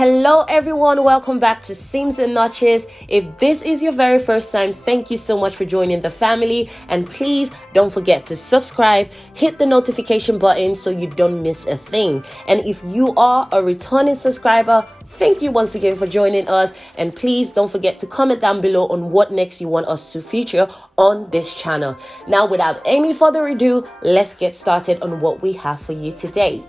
Hello everyone, welcome back to Seams and Notches. If this is your very first time, thank you so much for joining the family, and please don't forget to subscribe, hit the notification button so you don't miss a thing. And if you are a returning subscriber, thank you once again for joining us, and please don't forget to comment down below on what next you want us to feature on this channel. Now, without any further ado, let's get started on what we have for you today.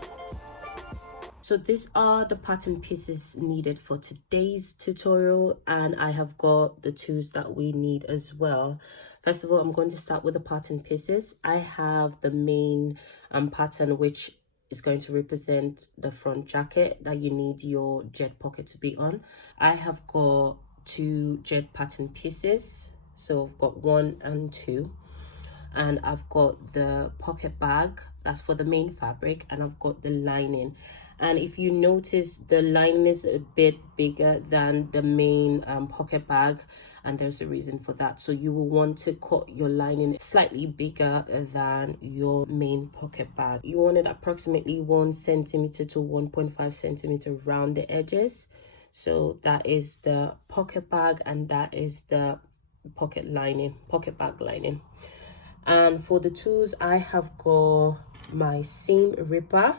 So these are the pattern pieces needed for today's tutorial, and I have got the tools that we need as well. First of all, I'm going to start with the pattern pieces. I have the main pattern, which is going to represent the front jacket that you need your jet pocket to be on. I have got two jet pattern pieces, so I've got 1 and 2. And I've got the pocket bag, that's for the main fabric, and I've got the lining. And if you notice, the lining is a bit bigger than the main pocket bag, and there's a reason for that. So you will want to cut your lining slightly bigger than your main pocket bag. You want it approximately 1 centimeter to 1.5 centimeter around the edges. So that is the pocket bag, and that is the pocket bag lining. And for the tools, I have got my seam ripper.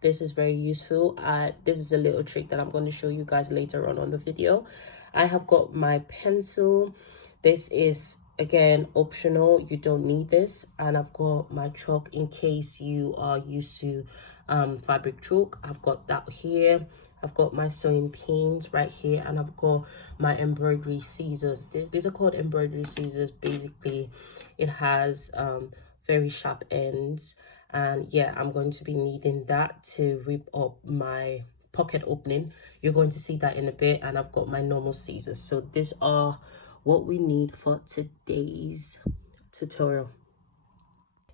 This is very useful. This is a little trick that I'm going to show you guys later on the video. I have got my pencil. This is, again, optional. You don't need this. And I've got my chalk in case you are used to fabric chalk. I've got that here. I've got my sewing pins right here, and I've got my embroidery scissors. These are called embroidery scissors. Basically, it has very sharp ends, and yeah, I'm going to be needing that to rip up my pocket opening. You're going to see that in a bit. And I've got my normal scissors. So these are what we need for today's tutorial.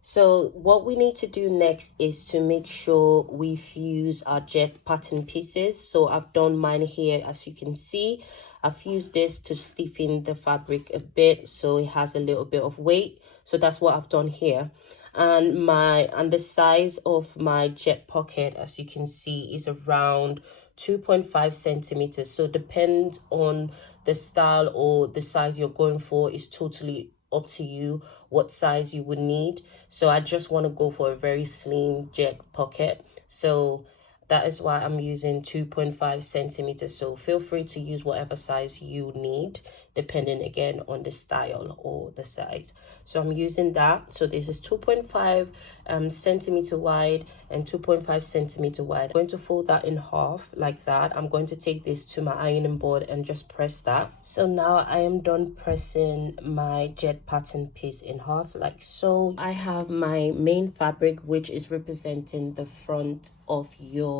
So what we need to do next is to make sure we fuse our jet pattern pieces. So I've done mine here, as you can see. I've used this to stiffen the fabric a bit so it has a little bit of weight. So that's what I've done here. And the size of my jet pocket, as you can see, is around 2.5 centimeters. So depends on the style or the size you're going for. Is totally up to you what size you would need. So I just want to go for a very slim jet pocket, so that is why I'm using 2.5 centimeters. So feel free to use whatever size you need, depending again on the style or the size. So I'm using that. So this is 2.5 centimeter wide and 2.5 centimeter wide. I'm going to fold that in half like that. I'm going to take this to my ironing board and just press that. So now I am done pressing my jet pattern piece in half like so. I have my main fabric, which is representing the front of your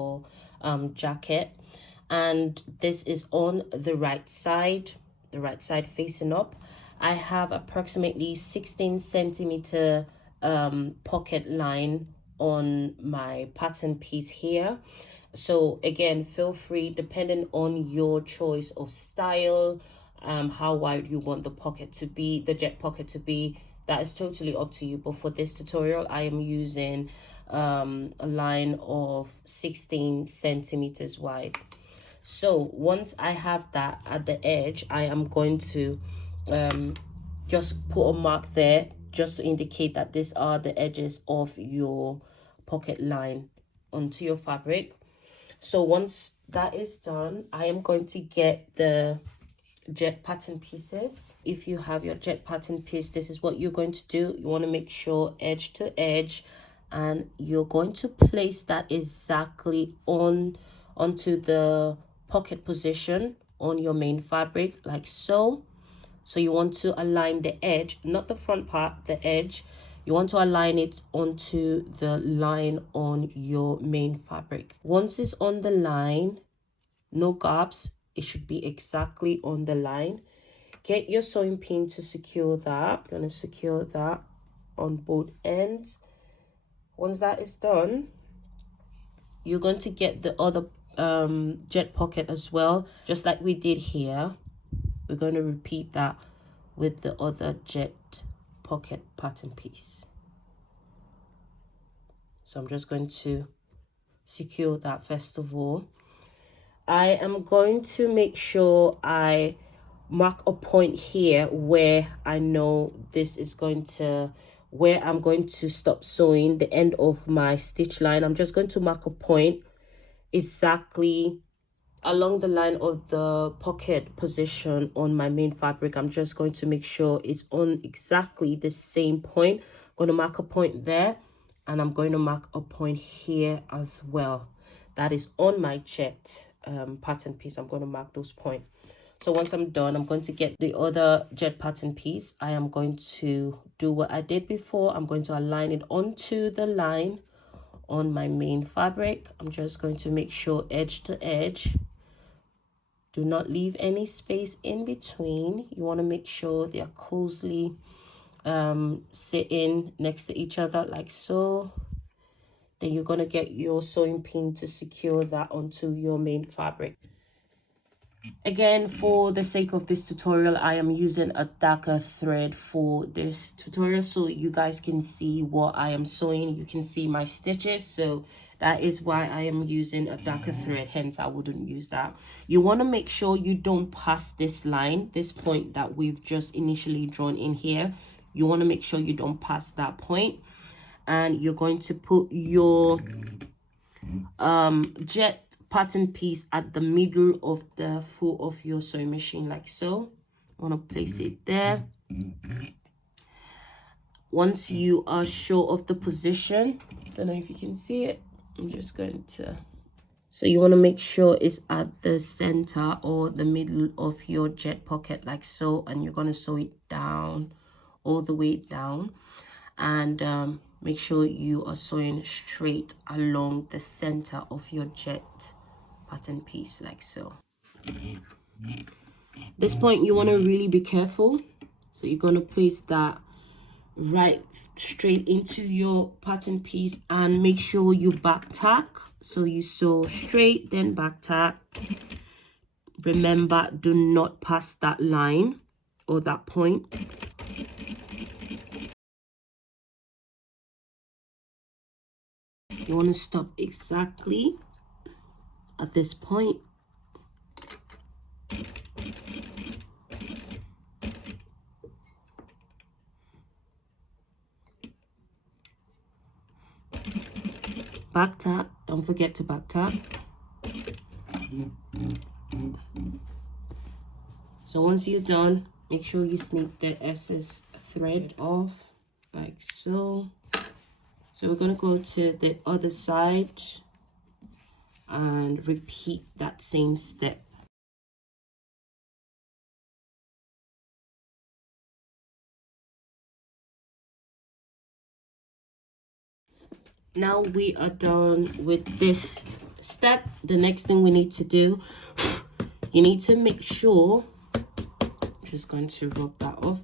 jacket, and this is on the right side facing up. I have approximately 16 centimeter pocket line on my pattern piece here. So again, feel free, depending on your choice of style, how wide you want the pocket to be, the jet pocket to be, that is totally up to you. But for this tutorial, I am using a line of 16 centimeters wide. So once I have that at the edge, I am going to just put a mark there just to indicate that these are the edges of your pocket line onto your fabric. So once that is done, I am going to get the jet pattern pieces. If you have your jet pattern piece, this is what you're going to do. You want to make sure edge to edge, and you're going to place that exactly onto the pocket position on your main fabric like so. So you want to align the edge, not the front part, the edge. You want to align it onto the line on your main fabric. Once it's on the line, no gaps, it should be exactly on the line. Get your sewing pin to secure that. I'm going to secure that on both ends. Once that is done, you're going to get the other jet pocket as well, just like we did here. We're going to repeat that with the other jet pocket pattern piece. So I'm just going to secure that first of all. I am going to make sure I mark a point here where I know this is going to, where I'm going to stop sewing the end of my stitch line. I'm just going to mark a point exactly along the line of the pocket position on my main fabric. I'm just going to make sure it's on exactly the same point. I'm going to mark a point there, and I'm going to mark a point here as well. That is on my jet pattern piece. I'm going to mark those points. So once I'm done, I'm going to get the other jet pattern piece. I am going to do what I did before. I'm going to align it onto the line on my main fabric. I'm just going to make sure edge to edge. Do not leave any space in between. You want to make sure they are closely sitting next to each other like so. Then you're going to get your sewing pin to secure that onto your main fabric. Again, for the sake of this tutorial, I am using a darker thread for this tutorial so you guys can see what I am sewing. You can see my stitches, so that is why I am using a darker thread, hence I wouldn't use that. You want to make sure you don't pass this line, this point that we've just initially drawn in here. You want to make sure you don't pass that point, and you're going to put your jet pattern piece at the middle of the foot of your sewing machine like so. I want to place it there. Once you are sure of the position, don't know if you can see it, I'm just going to, so you want to make sure it's at the center or the middle of your jet pocket like so, and you're going to sew it down, all the way down, and make sure you are sewing straight along the center of your jet pattern piece like so. This point you want to really be careful, so you're going to place that right straight into your pattern piece, and make sure you back tack, so you sew straight then back tack. Remember, do not pass that line or that point. You want to stop exactly at this point. Back tack, don't forget to back tack. So once you're done, make sure you snip the excess thread off like so. So we're going to go to the other side and repeat that same step. Now we are done with this step. The next thing we need to do, you need to make sure, I'm just going to rub that off.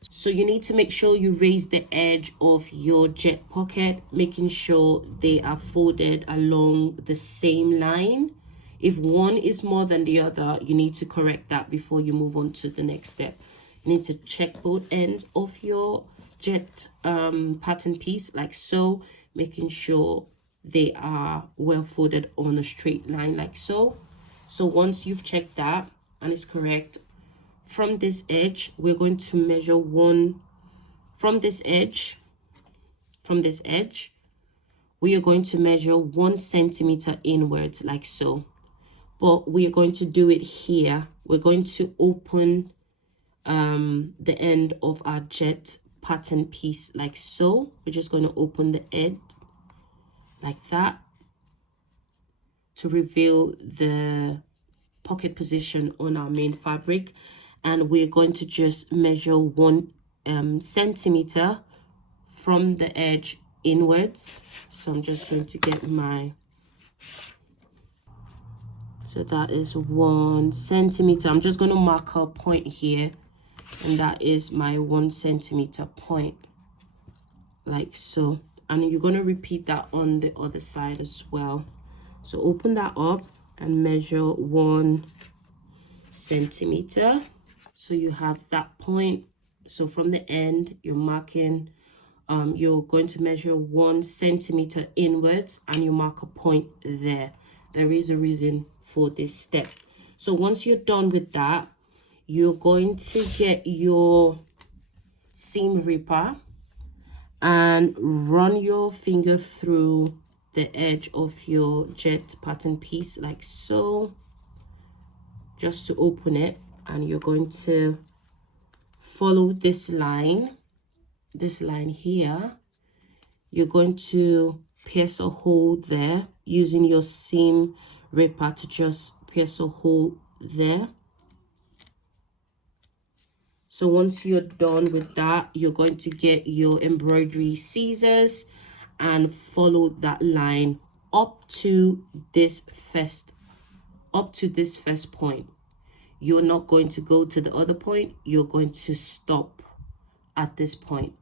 So you need to make sure you raise the edge of your jet pocket, making sure they are folded along the same line. If one is more than the other, you need to correct that before you move on to the next step. You need to check both ends of your jet pattern piece like so, making sure they are well folded on a straight line like so. So once you've checked that and it's correct, from this edge we're going to measure one, from this edge we are going to measure 1 centimeter inwards like so, but we are going to do it here. We're going to open the end of our jet pattern piece like so. We're just going to open the edge like that to reveal the pocket position on our main fabric, and we're going to just measure 1 centimeter from the edge inwards. So I'm just going to get my, so that is 1 centimeter. I'm just going to mark a point here, and that is my 1 centimeter point like so. And you're going to repeat that on the other side as well. So open that up and measure 1 centimeter. So you have that point. So from the end, you're marking, you're going to measure 1 centimeter inwards, and you mark a point there. There is a reason for this step. So once you're done with that, you're going to get your seam ripper and run your finger through the edge of your jet pattern piece like so, just to open it. And you're going to follow this line here. You're going to pierce a hole there using your seam ripper to just pierce a hole there. So once you're done with that, you're going to get your embroidery scissors and follow that line up to this first point. You're not going to go to the other point, you're going to stop at this point.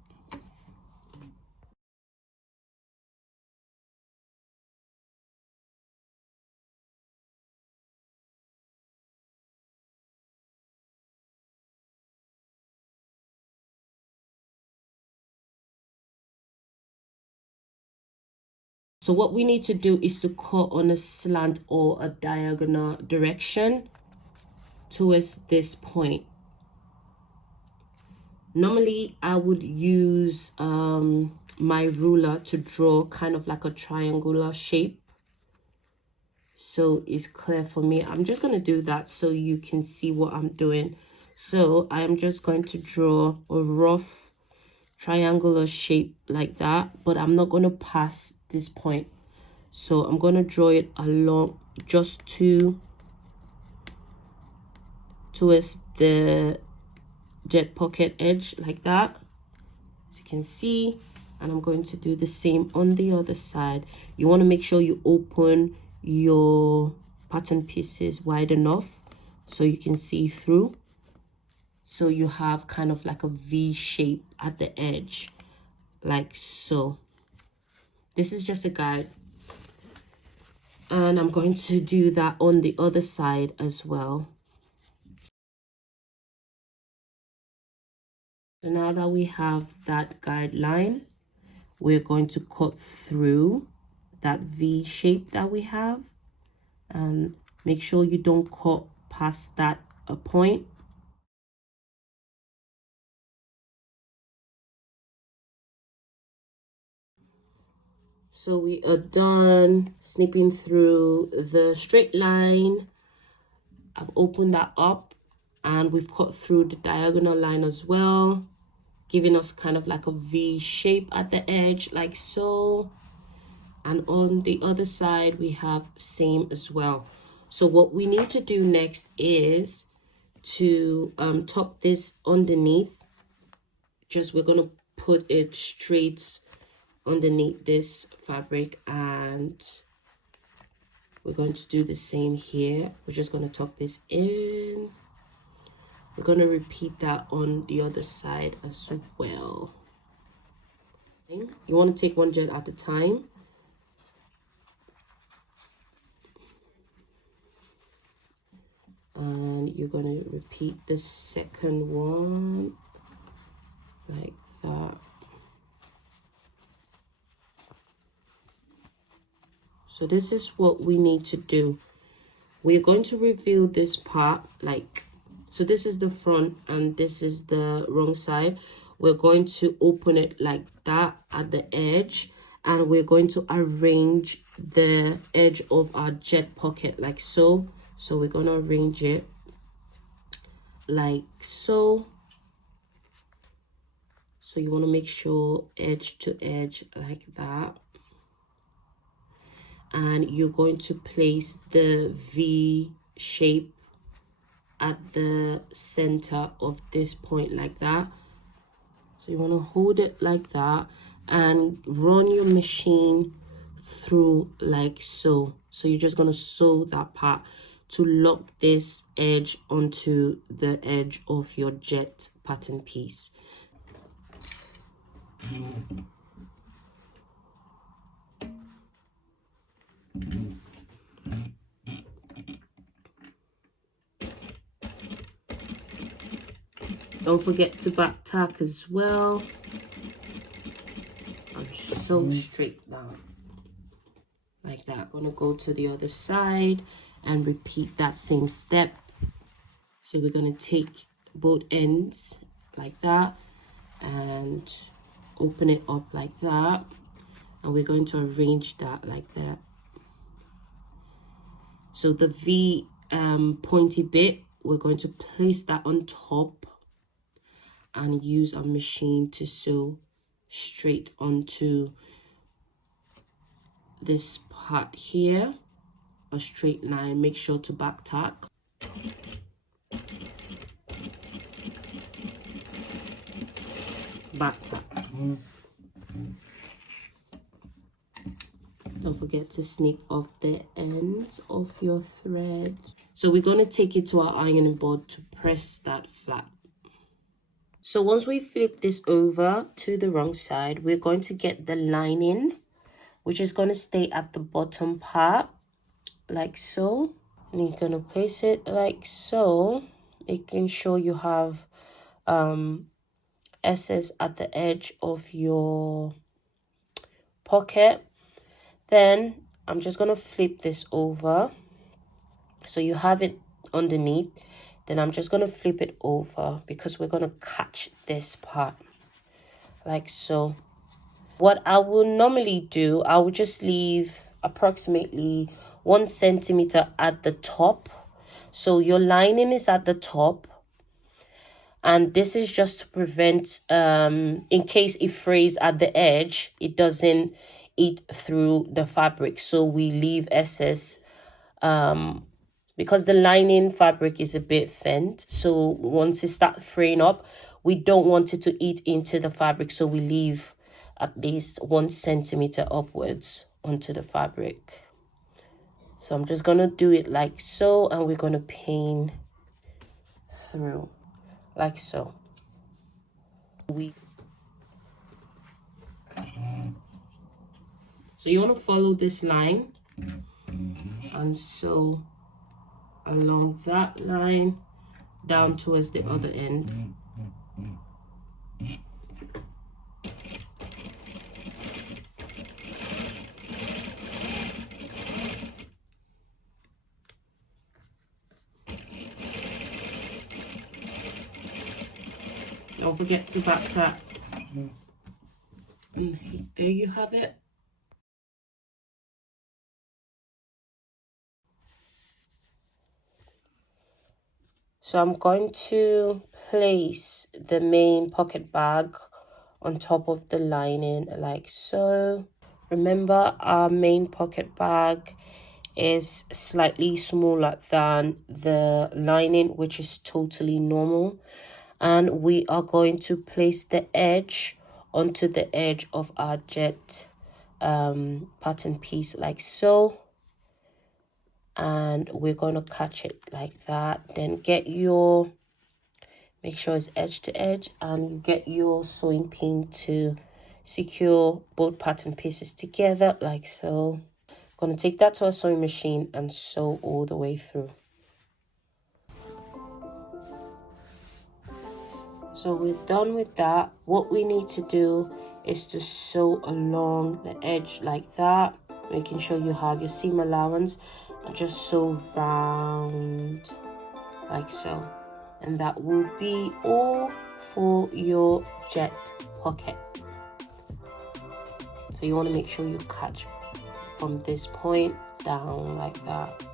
So what we need to do is to cut on a slant or a diagonal direction towards this point. Normally I would use my ruler to draw kind of like a triangular shape, so it's clear for me. I'm just going to do that so you can see what I'm doing. So I'm just going to draw a rough triangular shape like that, but I'm not going to pass this point. So I'm going to draw it along just towards the jet pocket edge like that, as you can see. And I'm going to do the same on the other side. You want to make sure you open your pattern pieces wide enough so you can see through, so you have kind of like a V shape at the edge like so. This is just a guide, and I'm going to do that on the other side as well. So now that we have that guideline, we're going to cut through that V shape that we have, and make sure you don't cut past that a point. So we are done snipping through the straight line. I've opened that up and we've cut through the diagonal line as well, giving us kind of like a V shape at the edge like so. And on the other side we have same as well. So what we need to do next is to tuck this underneath. Just we're going to put it straight underneath this fabric, and we're going to do the same here. We're just going to tuck this in. We're going to repeat that on the other side as well. You want to take one jet at a time. And you're going to repeat the second one like that. So this is what we need to do. We're going to reveal this part like, so this is the front and this is the wrong side. We're going to open it like that at the edge, and we're going to arrange the edge of our jet pocket like so. So we're going to arrange it like so. So you want to make sure edge to edge like that. And you're going to place the V shape at the center of this point like that. So you want to hold it like that and run your machine through like so. So you're just going to sew that part to lock this edge onto the edge of your jet pattern piece. Don't forget to back tack as well. I'm so straight down like that. Gonna go to the other side and repeat that same step. So we're going to take both ends like that and open it up like that, and we're going to arrange that like that. So the V pointy bit, we're going to place that on top and use our machine to sew straight onto this part here, a straight line. Make sure to back tack. Back tack. Don't forget to snip off the ends of your thread. So we're going to take it to our ironing board to press that flat. So once we flip this over to the wrong side, we're going to get the lining, which is going to stay at the bottom part, like so. And you're going to place it like so, making sure you have excess at the edge of your pocket. Then I'm just going to flip this over so you have it underneath. Then I'm just going to flip it over because we're going to catch this part like so. What I will normally do, I will just leave approximately 1 centimeter at the top. So your lining is at the top, and this is just to prevent in case it frays at the edge, it doesn't eat through the fabric. So we leave excess because the lining fabric is a bit thin. So once it starts fraying up, we don't want it to eat into the fabric, so we leave at least 1 centimeter upwards onto the fabric. So I'm just gonna do it like so, and we're gonna pin through like so. So you want to follow this line and sew along that line down towards the other end. Don't forget to back tap. And there you have it. So I'm going to place the main pocket bag on top of the lining like so. Remember, our main pocket bag is slightly smaller than the lining, which is totally normal. And we are going to place the edge onto the edge of our jet pattern piece like so. And we're going to catch it like that. Then make sure it's edge to edge, and you get your sewing pin to secure both pattern pieces together like so. Going to take that to a sewing machine and sew all the way through. So we're done with that. What we need to do is to sew along the edge like that, making sure you have your seam allowance, and just sew round like so. And that will be all for your jet pocket. So you want to make sure you catch from this point down like that.